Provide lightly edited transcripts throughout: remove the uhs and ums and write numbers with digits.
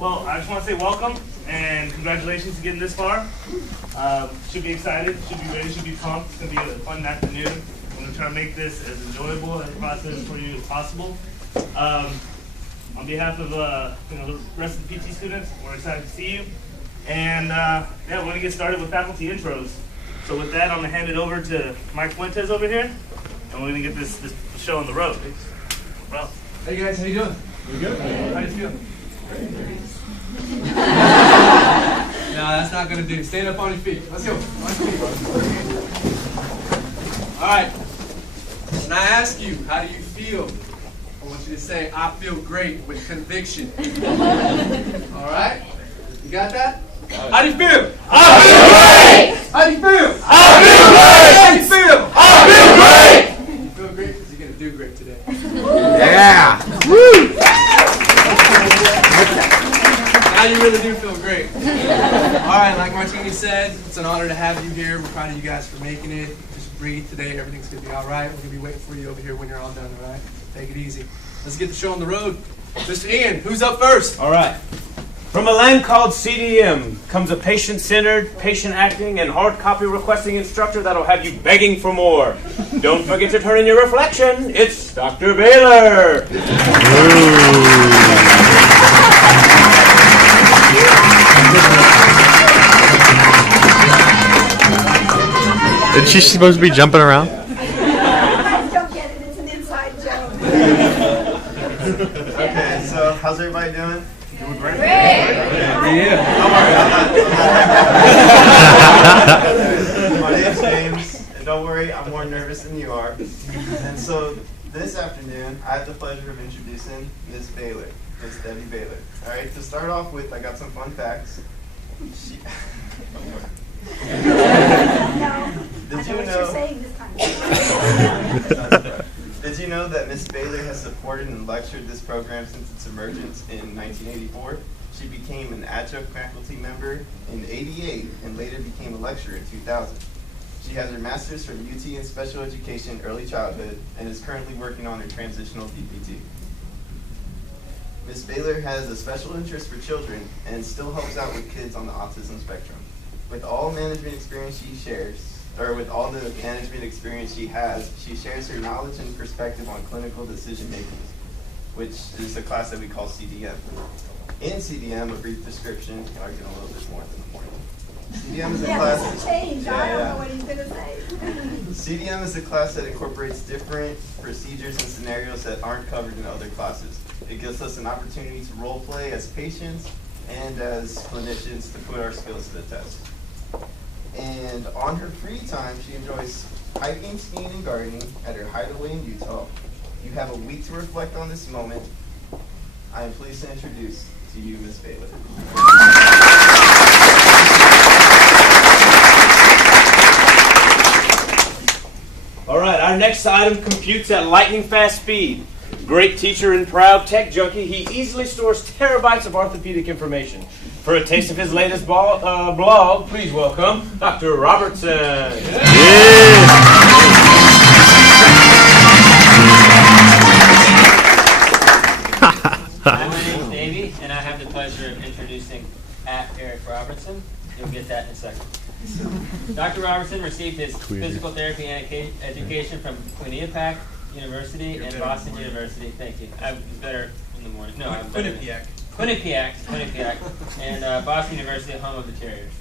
Well, I just want to say welcome and congratulations to getting this far. Should be excited, should be ready, should be pumped. It's going to be a fun afternoon. I'm going to try to make this as enjoyable a process for you as possible. On behalf of the rest of the PT students, we're excited to see you. And yeah, we're going to get started with faculty intros. So with that, I'm going to hand it over to Mike Fuentes over here, and we're going to get this show on the road. Bro. Hey guys, how you doing? We're good. How you feeling? No, that's not gonna do. Stand up on your feet. Let's go. On your feet. All right. When I ask you, how do you feel? I want you to say, I feel great with conviction. All right? You got that? How do you feel? I feel great! How do you feel? I feel great! How do you feel? I feel great! You feel great because you're gonna do great today. Yeah! Woo! Now you really do feel great. All right, like Martini said, it's an honor to have you here. We're proud of you guys for making it. Just breathe today. Everything's going to be all right. We're going to be waiting for you over here when you're all done, all right? Take it easy. Let's get the show on the road. Mr. Ian, who's up first? All right. From a land called CDM comes a patient-centered, patient-acting, and hard copy requesting instructor that'll have you begging for more. Don't forget to turn in your reflection. It's Dr. Baylor. Isn't she supposed to be jumping around? Don't get it, it's an inside joke. Okay, so how's everybody doing? Doing great. Yeah. My name's James, and don't worry, I'm more nervous than you are. And so this afternoon, I have the pleasure of introducing Miss Baylor, Miss Debbie Baylor. All right, to start off with, I got some fun facts. Did you know? Did you know that Miss Baylor has supported and lectured this program since its emergence in 1984? She became an adjunct faculty member in '88 and later became a lecturer in 2000. She has her master's from UT in special education early childhood and is currently working on her transitional DPT. Ms. Baylor has a special interest for children and still helps out with kids on the autism spectrum. With all the management experience she has, she shares her knowledge and perspective on clinical decision making, which is the class that we call CDM. In CDM, a brief description, I'll get a little bit more than the morning. CDM is a class. Change. I don't know what he's gonna say. CDM is a class that incorporates different procedures and scenarios that aren't covered in other classes. It gives us an opportunity to role play as patients and as clinicians to put our skills to the test. And on her free time, she enjoys hiking, skiing, and gardening at her hideaway in Utah. You have a week to reflect on this moment. I am pleased to introduce to you Ms. Baylor. All right, our next item computes at lightning fast speed. Great teacher and proud tech junkie, he easily stores terabytes of orthopedic information. For a taste of his latest blog, please welcome Dr. Robertson. Yeah. Hi, my name is Davey, and I have the pleasure of introducing Eric Robertson. You'll get that in a second. Dr. Robertson received his physical therapy education from Quinnipiac University and Boston University. Thank you. I was better in the morning. No, I'm better. Quinnipiac, and Boston University, home of the Terriers.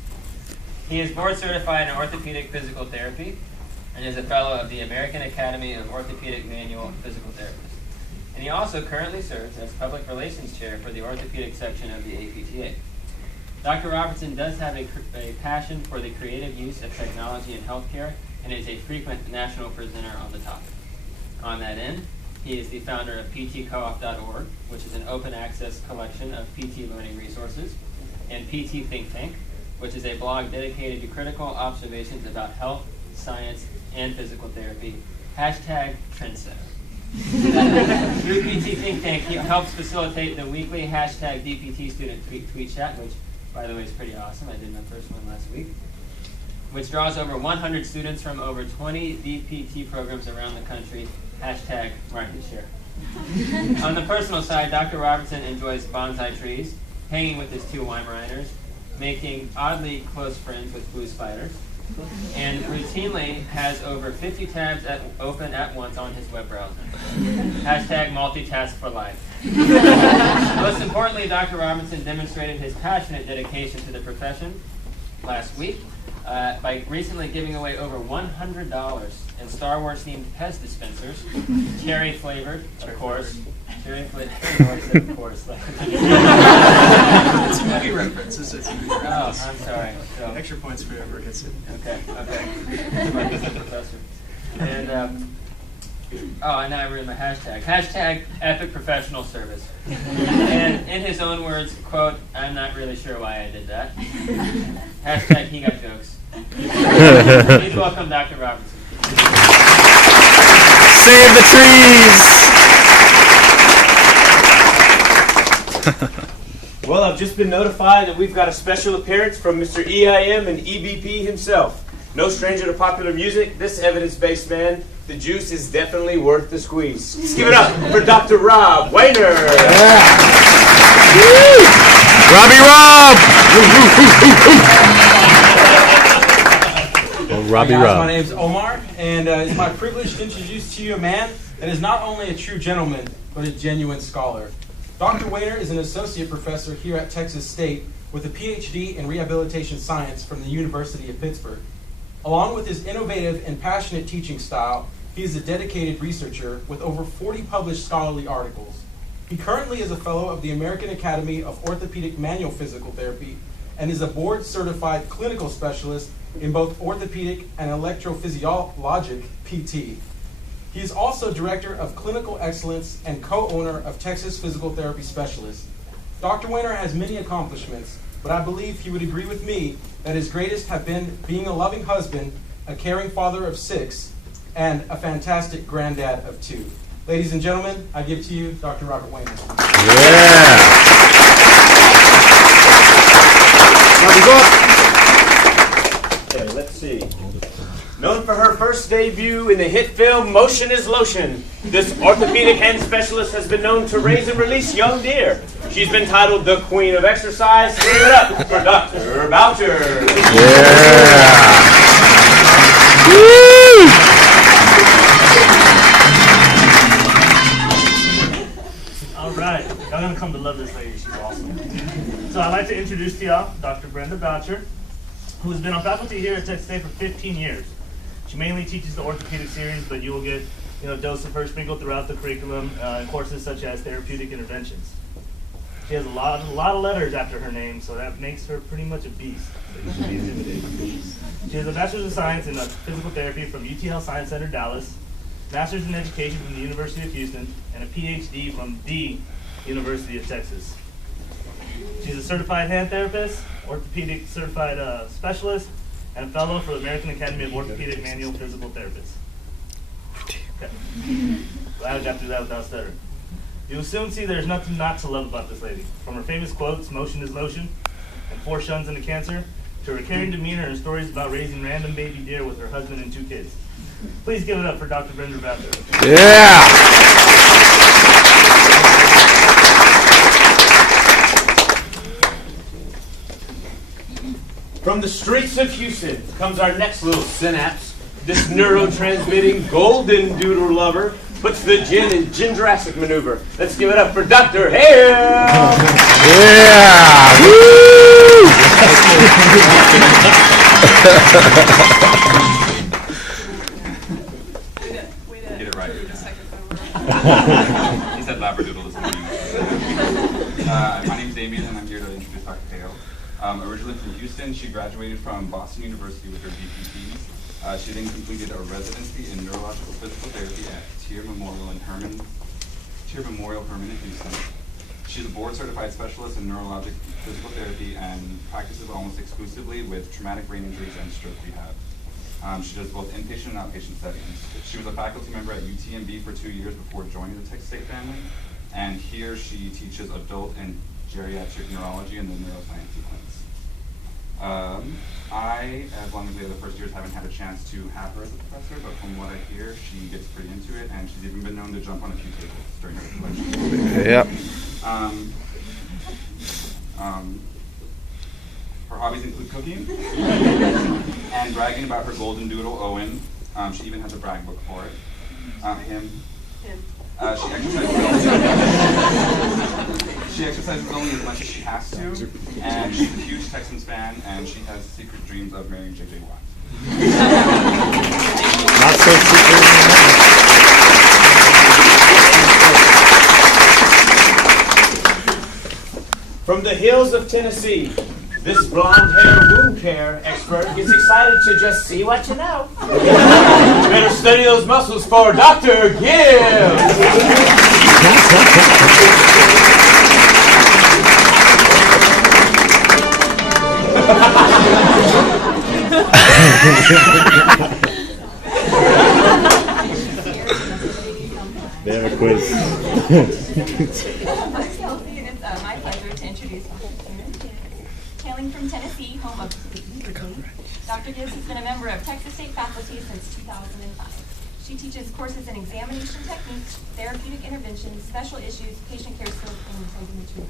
He is board certified in orthopedic physical therapy and is a fellow of the American Academy of Orthopedic Manual Physical Therapists. And he also currently serves as public relations chair for the orthopedic section of the APTA. Dr. Robertson does have a passion for the creative use of technology in healthcare and is a frequent national presenter on the topic. On that end, he is the founder of ptcoop.org, which is an open access collection of PT learning resources, and PT Think Tank, which is a blog dedicated to critical observations about health, science, and physical therapy. #Trendsetter. Through PT Think Tank, he helps facilitate the weekly #DPT student tweet chat, which, by the way, is pretty awesome. I did my first one last week, which draws over 100 students from over 20 DPT programs around the country. #market share. On the personal side, Dr. Robertson enjoys bonsai trees, hanging with his 2 Weimaraners, making oddly close friends with blue spiders, and routinely has over 50 tabs open at once on his web browser. Hashtag multitask for life. Most importantly, Dr. Robinson demonstrated his passionate dedication to the profession last week by recently giving away over $100 in Star Wars themed Pez dispensers, cherry flavored, of course. Cherry flavored, of course. It's a movie reference. It's a movie reference. Oh, I'm sorry. So, Extra points for whoever gets it. okay. Professor. And and now I ruined my hashtag. Hashtag epic professional service. And in his own words, quote, "I'm not really sure why I did that." Hashtag he got jokes. Please welcome Dr. Robinson. Save the trees! Well, I've just been notified that we've got a special appearance from Mr. EIM and EBP himself. No stranger to popular music, this evidence-based man, the juice is definitely worth the squeeze. Let's give it up for Dr. Rob Weiner. Robbie Rob! Oh, Robbie Hi guys, Rob. my name's Omar, and it's my privilege to introduce to you a man that is not only a true gentleman, but a genuine scholar. Dr. Weiner is an associate professor here at Texas State with a PhD in rehabilitation science from the University of Pittsburgh. Along with his innovative and passionate teaching style, he is a dedicated researcher with over 40 published scholarly articles. He currently is a fellow of the American Academy of Orthopedic Manual Physical Therapy and is a board-certified clinical specialist in both orthopedic and electrophysiologic PT. He is also Director of Clinical Excellence and co-owner of Texas Physical Therapy Specialists. Dr. Weiner has many accomplishments, but I believe he would agree with me that his greatest have been being a loving husband, a caring father of 6, and a fantastic granddad of 2. Ladies and gentlemen, I give to you Dr. Robert Weiner. Yeah. Okay, let's see. Known for her first debut in the hit film Motion is Lotion, this orthopedic hand specialist has been known to raise and release young deer. She's been titled the Queen of Exercise. Give it up for Dr. Boucher. Yeah. Woo! All right, y'all gonna come to love this lady. She's awesome. So I'd like to introduce to y'all Dr. Brenda Boucher, who has been on faculty here at Texas State for 15 years. She mainly teaches the orthopedic series, but you will get a dose of her sprinkled throughout the curriculum in courses such as therapeutic interventions. She has a lot of letters after her name, so that makes her pretty much a beast. You should be intimidated. She has a Bachelor's of Science in Physical Therapy from UT Health Science Center, Dallas, Master's in Education from the University of Houston, and a PhD from the University of Texas. She's a certified hand therapist, orthopedic certified specialist, and a fellow for the American Academy of Orthopedic Manual Physical Therapists. Okay. Glad I got through that without stuttering. You will soon see there's nothing not to love about this lady. From her famous quotes, "Motion is lotion," and 4 shuns into cancer, to her caring demeanor and stories about raising random baby deer with her husband and 2 kids. Please give it up for Dr. Brenda Boucher. Yeah. From the streets of Houston comes our next little synapse. This neurotransmitting golden doodle lover puts the gin in Gin Jurassic maneuver. Let's give it up for Dr. Hale! Yeah. Woo! Get it right. He said Labradoodle this morning. My name's Damien, and I'm here to introduce Dr. Hale. Originally from Houston, she graduated from Boston University with her DPT. She then completed a residency in neurological physical therapy at Tier Memorial Herman in Houston. She's a board-certified specialist in neurologic physical therapy and practices almost exclusively with traumatic brain injuries and stroke rehab. She does both inpatient and outpatient settings. She was a faculty member at UTMB for 2 years before joining the Texas State family, and here she teaches adult and geriatric neurology in the neuroscience sequence. I, as long as the other first years, haven't had a chance to have her as a professor, but from what I hear, she gets pretty into it, and she's even been known to jump on a few tables during her lectures. Yep. hobbies include cooking and bragging about her golden doodle, Owen. She even has a brag book for it. Him. She exercises only as much as she has to, and she's a huge Texans fan, and she has secret dreams of marrying J.J. Watt. Not so secret. From the hills of Tennessee, this blonde hair wound care expert gets excited to just see what you know. Better study those muscles for Dr. Gibbs. They have a quiz. Kelsey, and it's my pleasure to introduce Dr. Gibbs. Hailing from Tennessee, home of Dr. Gibbs has been a member of Texas State faculty since 2005. She teaches courses in examination techniques, therapeutic interventions, special issues, patient care skills, and psychometry.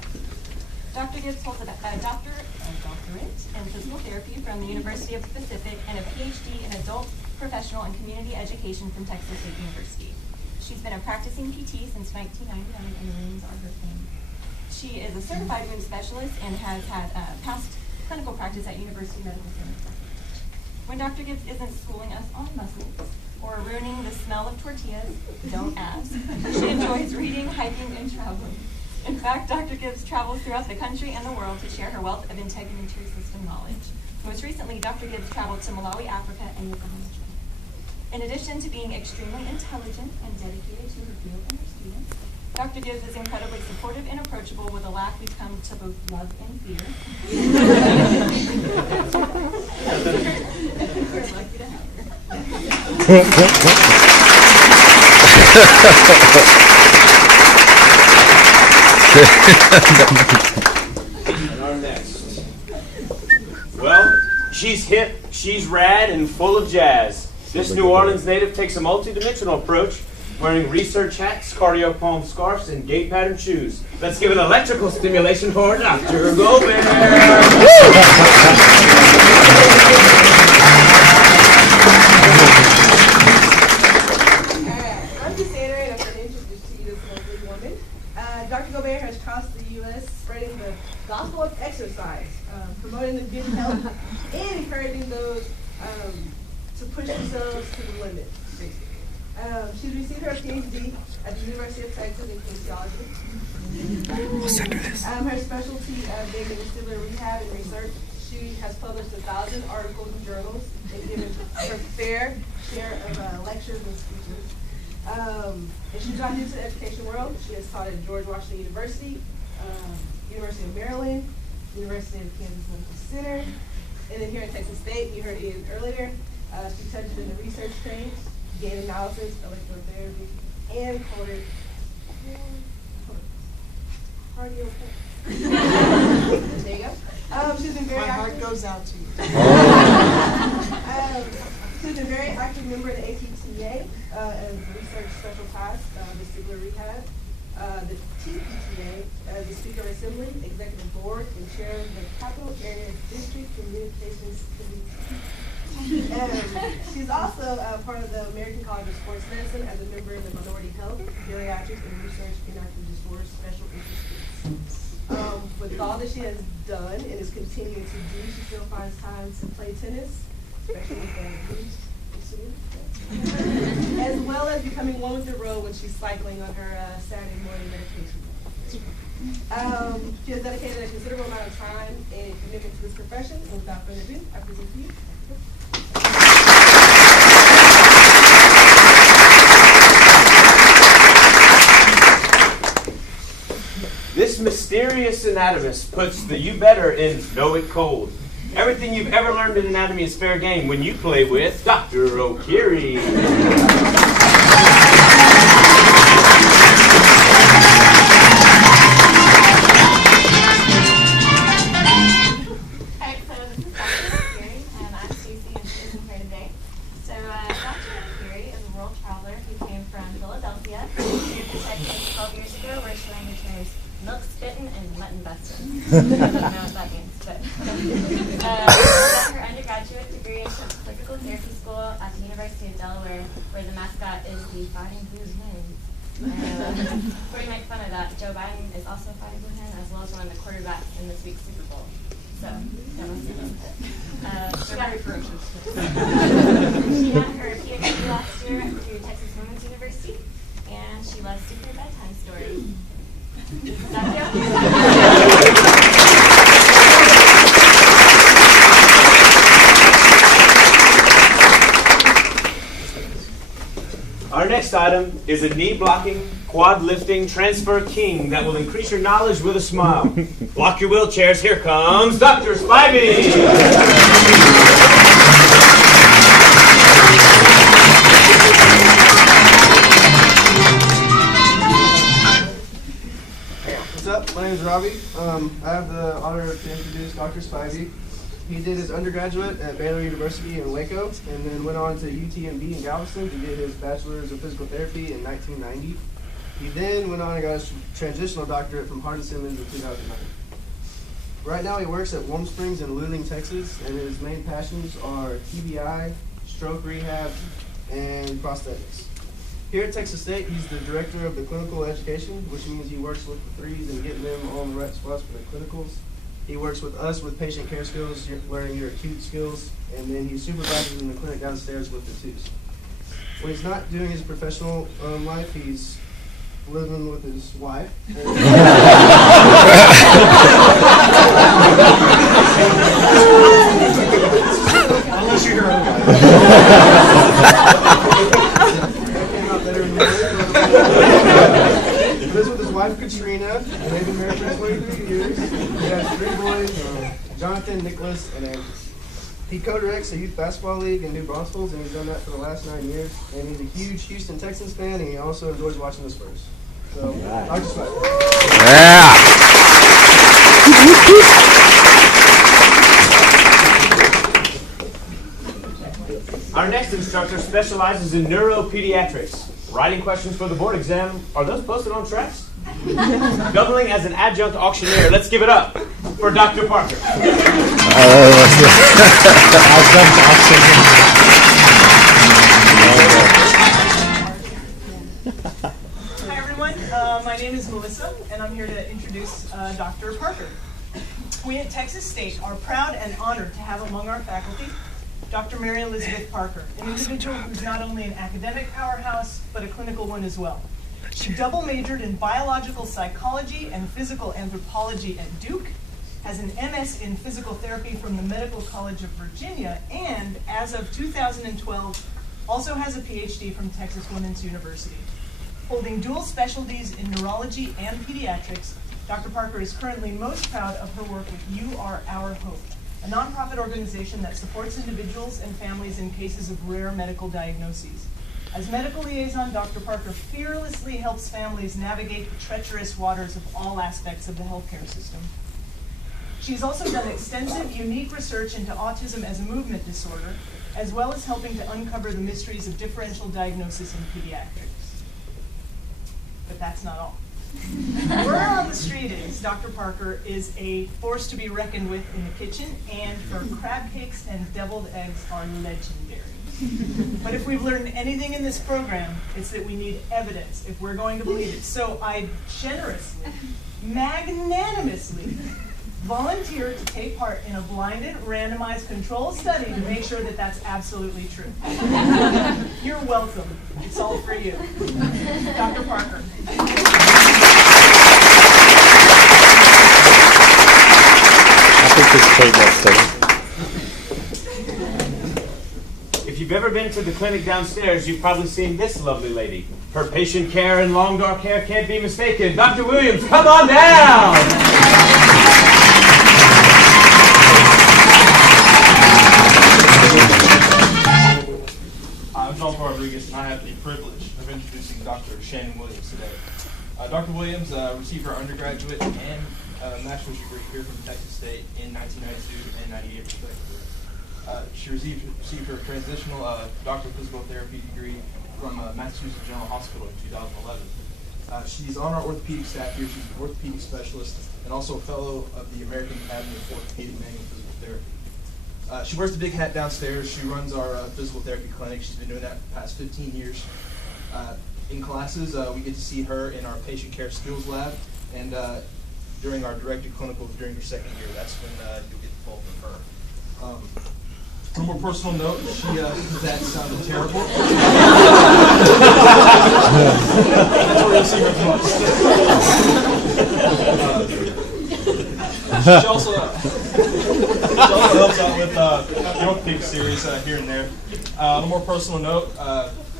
Dr. Gibbs holds a doctorate in physical therapy from the University of the Pacific and a PhD in adult, professional, and community education from Texas State University. She's been a practicing PT since 1999, and the wounds are her thing. She is a certified wound specialist and has had past clinical practice at University Medical Center. When Dr. Gibbs isn't schooling us on muscles or ruining the smell of tortillas, don't ask. She enjoys reading, hiking, and traveling. In fact, Dr. Gibbs travels throughout the country and the world to share her wealth of integumentary system knowledge. Most recently, Dr. Gibbs traveled to Malawi, Africa, and Uganda. In addition to being extremely intelligent and dedicated to her field and her students, Dr. Gibbs is incredibly supportive and approachable with a laugh we've come to both love and fear. We're lucky to have And our next. Well, she's hip, she's rad, and full of jazz. This New Orleans native takes a multi-dimensional approach, wearing research hats, cardio palm scarves, and gait pattern shoes. Let's give an electrical stimulation for Dr. Gobert. I'm just Sandra, and I'm going to introduce to you this lovely woman. Dr. Gobert has crossed the U.S. spreading the gospel of exercise, promoting the good health, and encouraging those to push themselves to the limit, basically. She's received her PhD at the University of Texas in kinesiology. Her specialty being in vestibular rehab and research. She has published 1,000 articles in journals and given her fair share of lectures and speeches. And she's not new to the education world. She has taught at George Washington University, University of Maryland, University of Kansas Medical Center, and then here at Texas State, you heard Ian earlier. She touched in the research trains, gain analysis, electrotherapy, and cardio. There you go. She's been very active. My heart goes out to you. She's a very active member of the ATTA as research special task, vestibular rehab, the TPTA as the Speaker of Assembly, Executive Board, and Chair of the Capital Area District Communications Committee. She's also part of the American College of Sports Medicine as a member of the Minority Health, Geriatrics, and Research in Active Disorders Special Interest Groups. With all that she has done and is continuing to do, she still finds time to play tennis, especially with as well as becoming one with the road when she's cycling on her Saturday morning meditation. She has dedicated a considerable amount of time and commitment to this profession, and without further ado, I present to you. This mysterious anatomist puts the you better in know it cold. Everything you've ever learned in anatomy is fair game when you play with Dr. O'Keery. milk spitting and mutton busting. I don't know what that means, but she got her undergraduate degree in physical therapy school at the University of Delaware, where the mascot is the Fighting Blues Hens. Before you make fun of that, Joe Biden is also a Fighting Blue Hen, as well as one of the quarterbacks in this week's Super Bowl. So, that was it. She got her ferocious. She got her PhD last year through Texas Women's University, and she loves to hear bedtime stories. Our next item is a knee-blocking, quad-lifting transfer king that will increase your knowledge with a smile. Block your wheelchairs. Here comes Dr. Spivey. What's up? My name is Robbie. I have the honor to introduce Dr. Spivey. He did his undergraduate at Baylor University in Waco, and then went on to UTMB in Galveston to get his bachelor's of physical therapy in 1990. He then went on and got his transitional doctorate from Hardin-Simmons in 2009. Right now he works at Warm Springs in Luling, Texas, and his main passions are TBI, stroke rehab, and prosthetics. Here at Texas State, he's the director of the clinical education, which means he works with the threes and getting them all in the right spots for the clinicals. He works with us with patient care skills, learning your acute skills, and then he supervises in the clinic downstairs with the twos. When he's not doing his professional life, he's living with his wife. Unless you're your own guy. He lives with his wife Katrina, and they've been married for 23 years. He has 3 boys, Jonathan, Nicholas, and Andrew. He co-directs a youth basketball league in New Braunfels, and he's done that for the last 9 years. And he's a huge Houston Texans fan, and he also enjoys watching the Spurs. So, Dr. Spivey. Yeah. Our next instructor specializes in neuropediatrics. Writing questions for the board exam. Are those posted on tracks? Doubling as an adjunct auctioneer. Let's give it up for Dr. Parker. Hi everyone, my name is Melissa, and I'm here to introduce Dr. Parker. We at Texas State are proud and honored to have among our faculty Dr. Mary Elizabeth Parker, an individual who's not only an academic powerhouse, but a clinical one as well. She double majored in biological psychology and physical anthropology at Duke, has an MS in physical therapy from the Medical College of Virginia, and as of 2012, also has a PhD from Texas Women's University. Holding dual specialties in neurology and pediatrics, Dr. Parker is currently most proud of her work with You Are Our Hope, a nonprofit organization that supports individuals and families in cases of rare medical diagnoses. As medical liaison, Dr. Parker fearlessly helps families navigate the treacherous waters of all aspects of the healthcare system. She's also done extensive, unique research into autism as a movement disorder, as well as helping to uncover the mysteries of differential diagnosis in pediatrics. But that's not all. Word on the street is Dr. Parker is a force to be reckoned with in the kitchen, and her crab cakes and deviled eggs are legendary. But if we've learned anything in this program, it's that we need evidence if we're going to believe it. So I generously, magnanimously volunteer to take part in a blinded, randomized control study to make sure that that's absolutely true. You're welcome. It's all for you. Dr. Parker. If you've ever been to the clinic downstairs, you've probably seen this lovely lady. Her patient care and long dark hair can't be mistaken. Dr. Williams, come on down! I'm John Rodriguez, and I have the privilege of introducing Dr. Shannon Williams today. Dr. Williams received her undergraduate and master's degree here from Texas State in 1992 and 98 respectively. She received her transitional Doctor of Physical Therapy degree from Massachusetts General Hospital in 2011. She's on our orthopedic staff here. She's an orthopedic specialist and also a fellow of the American Academy of Orthopedic Manual Physical Therapy. She wears the big hat downstairs. She runs our physical therapy clinic. She's been doing that for the past 15 years. In classes, we get to see her in our patient care skills lab, and during our directed clinicals during her second year, that's when you'll get the bulk of her. On a more personal note, that sounded terrible. That's where you'll see her the most. She also helps out with the orthopedic series here and there. On a more personal note,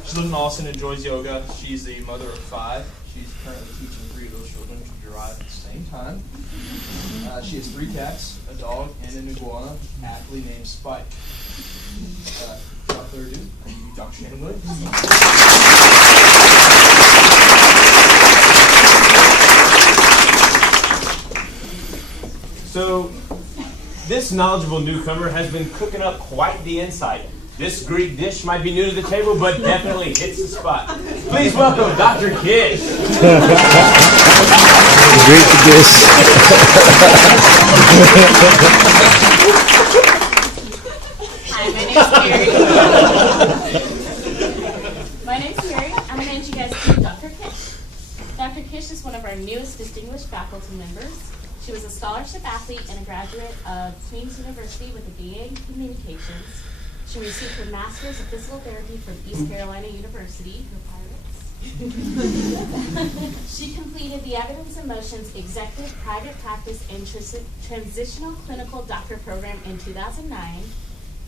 she lives in Austin, enjoys yoga. She's the mother of 5. She's currently teaching 3 of those children to drive at the same time. She has 3 cats, a dog, and an iguana, aptly named Spike. Without further ado, I give you Dr. Shannon Williams. So, this knowledgeable newcomer has been cooking up quite the insight. This Greek dish might be new to the table, but definitely hits the spot. Please welcome Dr. Kish. Greek dish. Hi, my name's Carrie. My name's Carrie. I'm going to introduce you guys to Dr. Kish. Dr. Kish is one of our newest distinguished faculty members. She was a scholarship athlete and a graduate of Queen's University with a BA in Communications. She received her Master's of Physical Therapy from East Carolina University, the Pirates. She completed the Evidence in Motion's Executive Private Practice and Transitional Clinical Doctor Program in 2009.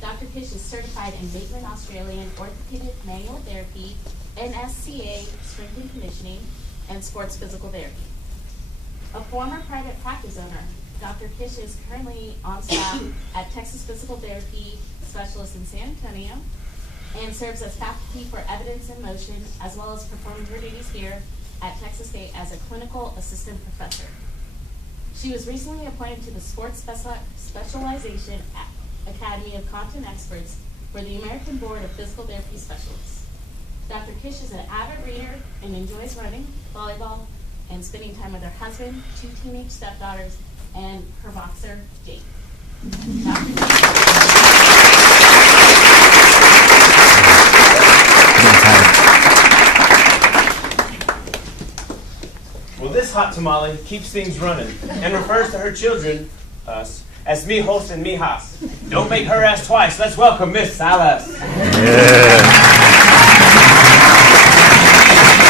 Dr. Kish is certified in Maitland Australian Orthopedic Manual Therapy, NSCA Strength and Conditioning, and Sports Physical Therapy. A former private practice owner, Dr. Kish is currently on staff at Texas Physical Therapy Specialist in San Antonio and serves as faculty for Evidence in Motion, as well as performing her duties here at Texas State as a clinical assistant professor. She was recently appointed to the Sports Specialization Academy of Content Experts for the American Board of Physical Therapy Specialists. Dr. Kish is an avid reader and enjoys running, volleyball, and spending time with her husband, 2 teenage stepdaughters, and her boxer, Jake. Dr. Well, this hot tamale keeps things running and refers to her children, us, as mijos and mijas. Don't make her ask twice. Let's welcome Miss Salas. Yeah.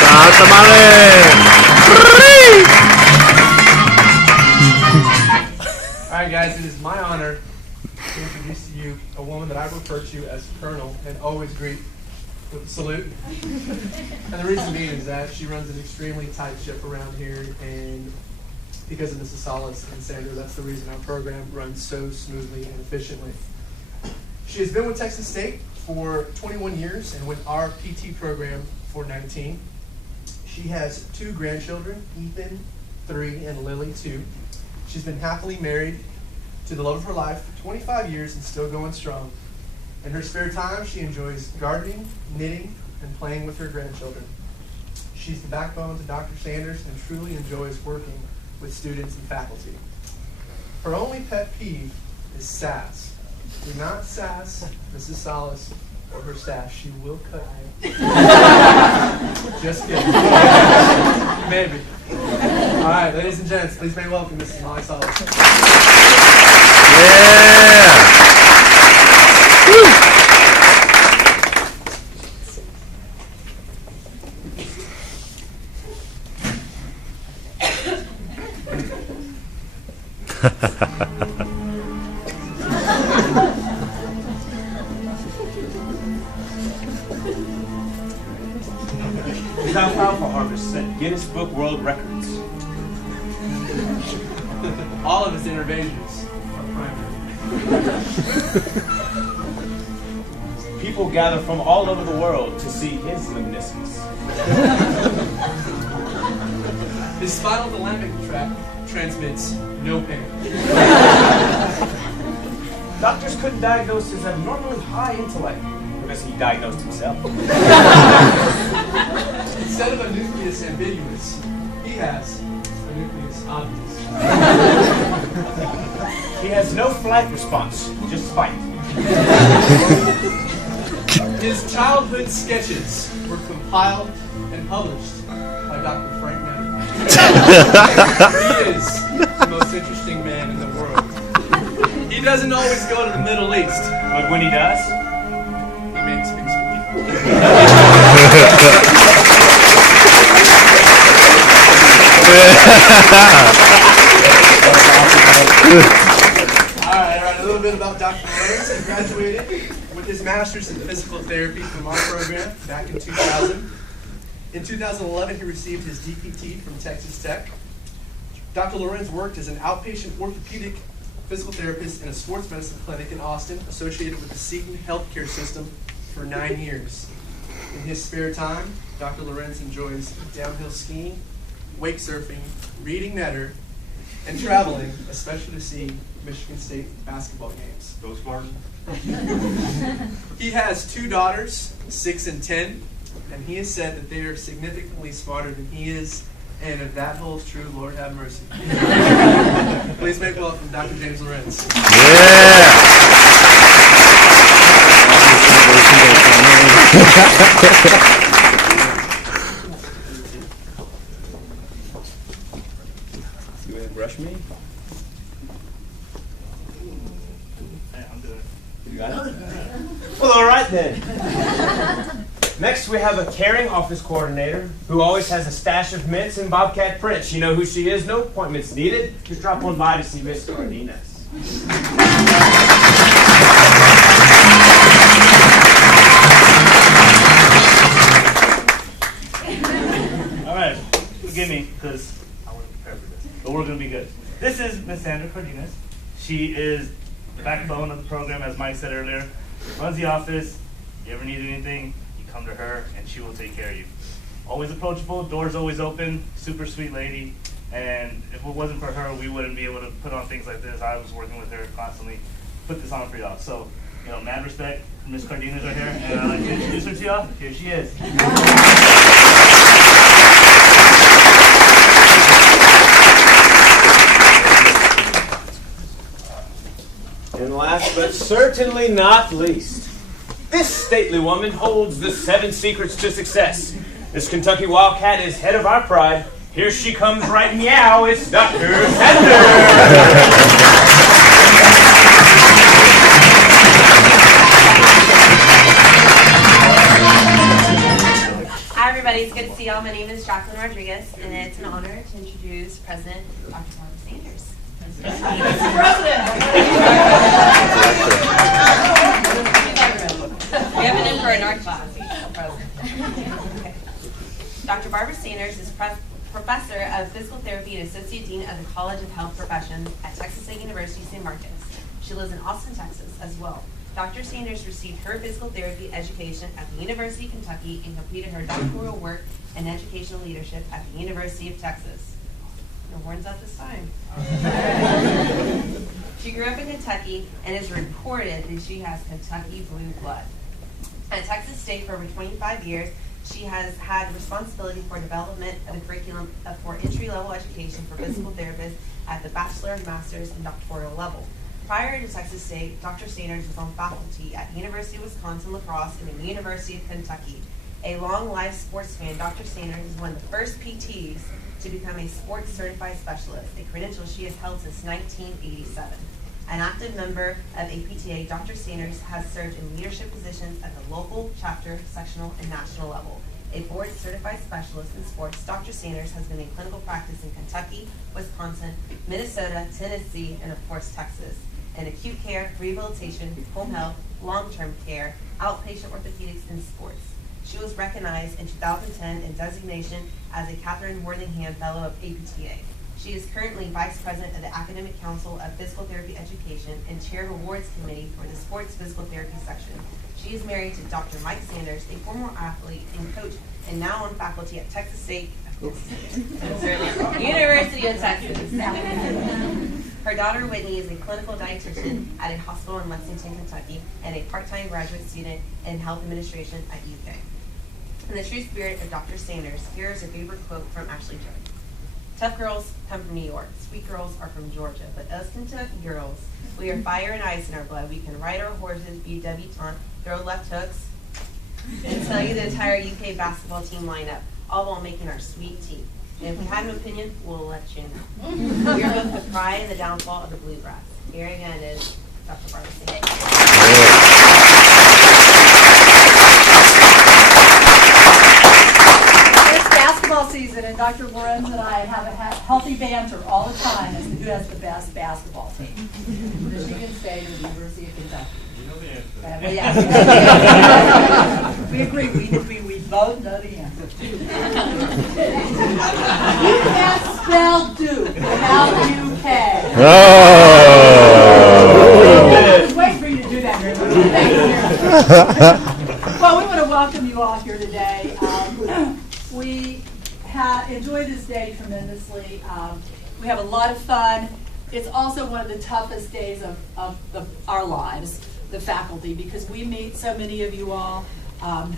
Hot tamale. Alright guys, it is my honor to introduce to you a woman that I refer to as Colonel and always greet with a salute. And the reason being is that she runs an extremely tight ship around here, and because of Mrs. Salas and Sandra, that's the reason our program runs so smoothly and efficiently. She has been with Texas State for 21 years and with our PT program for 19. She has 2 grandchildren, Ethan, 3, and Lily, 2. She's been happily married to the love of her life for 25 years and still going strong. In her spare time, she enjoys gardening, knitting, and playing with her grandchildren. She's the backbone to Dr. Sanders and truly enjoys working with students and faculty. Her only pet peeve is sass. Do not sass Mrs. Salas or her staff. She will cut you. Just kidding. Maybe. All right, ladies and gents, please make welcome Mrs. Molly Salas. Yeah. Woo. His alfalfa harvest set Guinness Book World Records. All of his innovations are primary. People gather from all over the world to see his limniscus. His spinal thalamic tract transmits no pain. Doctors couldn't diagnose his abnormally high intellect because he diagnosed himself. Instead of a nucleus ambiguous, he has a nucleus obvious. He has no flight response, just spite. His childhood sketches were compiled and published by Dr. Frank Mann. He is the most interesting man in the world. He doesn't always go to the Middle East, But when he does, he makes things for people. Alright, a little bit about Dr. Lorenz. He graduated with his master's in physical therapy from our program back in 2000. In 2011, he received his DPT from Texas Tech. Dr. Lorenz worked as an outpatient orthopedic physical therapist in a sports medicine clinic in Austin, associated with the Seton healthcare system for 9 years. In his spare time, Dr. Lorenz enjoys downhill skiing, wake surfing, reading Netter, and traveling, especially to see Michigan State basketball games. go smart. He has 2 daughters, 6 and 10, and he has said that they are significantly smarter than he is, and if that holds true, Lord have mercy. Please make welcome Dr. James Lorenz. You gonna brush me? Hey, I'm doing it. You got it? Well, all right then. Next, we have a caring office coordinator who always has a stash of mints and Bobcat prints. You know who she is? No appointments needed. Just drop on by to see Miss Cardenas. All right, forgive me because I wasn't prepared for this, but we're going to be good. This is Miss Sandra Cardenas. She is the backbone of the program, as Mike said earlier. Runs the office. If you ever need anything, you come to her and she will take care of you. Always approachable, doors always open, super sweet lady. And if it wasn't for her, we wouldn't be able to put on things like this. I was working with her constantly, put this on for y'all. So, mad respect for Miss Cardenas right here. And I'd like to introduce her to y'all. Here she is. And last but certainly not least, this stately woman holds the 7 secrets to success. This Kentucky Wildcat is head of our pride. Here she comes right meow, it's Dr. Sanders. Hi everybody, it's good to see y'all. My name is Jacqueline Rodriguez, and it's an honor to introduce President Dr. Barbara Sanders. We have an in for an art class. Okay. Dr. Barbara Sanders is Professor of Physical Therapy and Associate Dean of the College of Health Professions at Texas State University, San Marcos. She lives in Austin, Texas as well. Dr. Sanders received her physical therapy education at the University of Kentucky and completed her doctoral work in educational leadership at the University of Texas. No horns up this time. She grew up in Kentucky and is reported that she has Kentucky blue blood. At Texas State for over 25 years, she has had responsibility for development of the curriculum for entry-level education for physical therapists at the bachelor's, master's, and doctoral level. Prior to Texas State, Dr. Sanders was on faculty at the University of Wisconsin La Crosse and the University of Kentucky. A long-life sports fan, Dr. Sanders is one of the first PTs to become a sports certified specialist, a credential she has held since 1987. An active member of APTA, Dr. Sanders has served in leadership positions at the local, chapter, sectional, and national level. A board-certified specialist in sports, Dr. Sanders has been in clinical practice in Kentucky, Wisconsin, Minnesota, Tennessee, and of course, Texas, in acute care, rehabilitation, home health, long-term care, outpatient orthopedics, and sports. She was recognized in 2010 in designation as a Catherine Worthingham Fellow of APTA. She is currently Vice President of the Academic Council of Physical Therapy Education and Chair of Awards Committee for the Sports Physical Therapy section. She is married to Dr. Mike Sanders, a former athlete and coach, and now on faculty at Texas State University of Texas. Her daughter Whitney is a clinical dietitian at a hospital in Lexington, Kentucky, and a part-time graduate student in health administration at UK. In the true spirit of Dr. Sanders, here is a favorite quote from Ashley Jones. Tough girls come from New York. Sweet girls are from Georgia. But us Kentucky girls, we are fire and ice in our blood. We can ride our horses, be a debutante, throw left hooks, and tell you the entire UK basketball team lineup, all while making our sweet tea. And if we have an opinion, we'll let you know. We are both the pride and the downfall of the bluegrass. Here again is Dr. Barbara. It's basketball season, and Dr. Lorenz and I have a healthy banter all the time as to who has the best basketball team. Michigan State or the University of Kentucky. We agree. We both know the answer. You can't spell Duke without UK. Oh! I was waiting for you to do that. Well, we want to welcome you all here today. We enjoy this day tremendously. We have a lot of fun. It's also one of the toughest days of our lives, the faculty, because we meet so many of you all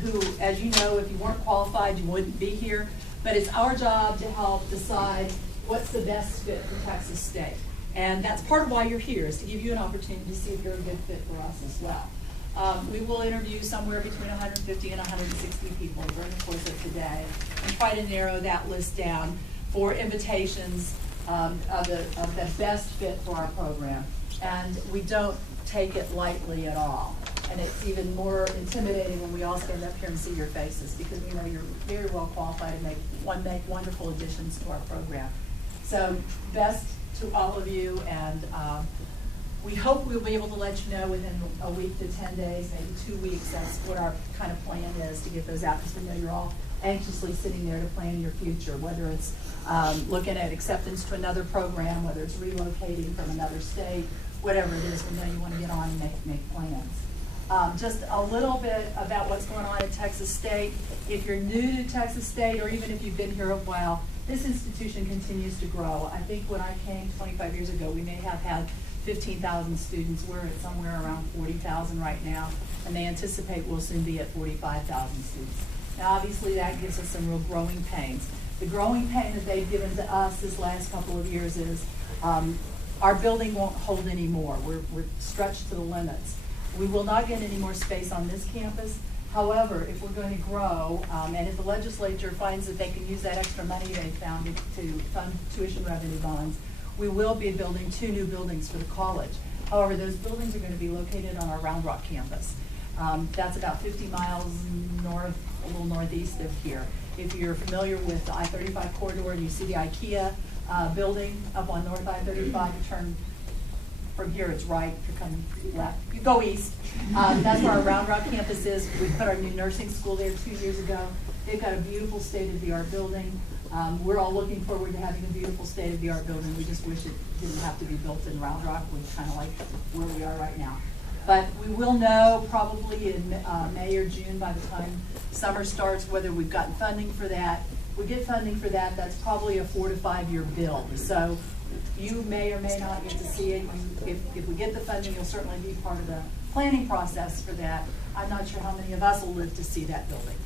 who, as you know, if you weren't qualified, you wouldn't be here. But it's our job to help decide what's the best fit for Texas State. And that's part of why you're here, is to give you an opportunity to see if you're a good fit for us as well. We will interview somewhere between 150 and 160 people during the course of today and try to narrow that list down for invitations of the best fit for our program. And we don't take it lightly at all. And it's even more intimidating when we all stand up here and see your faces, because we know you're very well qualified to make wonderful additions to our program. So best to all of you, and we hope we'll be able to let you know within a week to 10 days, maybe 2 weeks. That's what our kind of plan is, to get those out, because we know you're all anxiously sitting there to plan your future, whether it's looking at acceptance to another program, whether it's relocating from another state, whatever it is. We know you want to get on and make plans. Just a little bit about what's going on at Texas State. If you're new to Texas State, or even if you've been here a while, this institution continues to grow. I think when I came 25 years ago, we may have had 15,000 students. We're at somewhere around 40,000 right now, and they anticipate we'll soon be at 45,000 students. Now, obviously, that gives us some real growing pains. The growing pain that they've given to us this last couple of years is our building won't hold anymore. We're stretched to the limits. We will not get any more space on this campus. However, if we're going to grow, and if the legislature finds that they can use that extra money they found to fund tuition revenue bonds, we will be building 2 new buildings for the college. However, those buildings are going to be located on our Round Rock campus. That's about 50 miles north, a little northeast of here. If you're familiar with the I-35 corridor and you see the IKEA building up on North I-35, you turn from here, it's right. If you're coming left, you go east. That's where our Round Rock campus is. We put our new nursing school there 2 years ago. They've got a beautiful state-of-the-art building. We're all looking forward to having a beautiful state-of-the-art building. We just wish it didn't have to be built in Round Rock. We kind of like where we are right now. But we will know probably in May or June, by the time summer starts, whether we've gotten funding for that. If we get funding for that, that's probably a 4 to 5 year build. So you may or may not get to see it. If we get the funding, you'll certainly be part of the planning process for that. I'm not sure how many of us will live to see that building.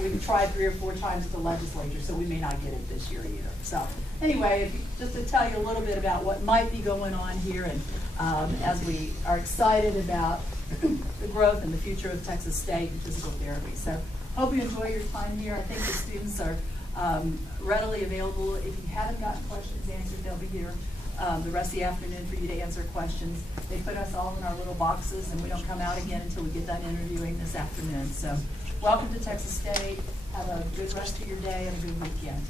We've tried 3 or 4 times with the legislature, so we may not get it this year either. So anyway, just to tell you a little bit about what might be going on here, and as we are excited about the growth and the future of Texas State and physical therapy. So hope you enjoy your time here. I think the students are readily available. If you haven't gotten questions answered, they'll be here the rest of the afternoon for you to answer questions. They put us all in our little boxes, and we don't come out again until we get done interviewing this afternoon. So welcome to Texas State. Have a good rest of your day and a good weekend.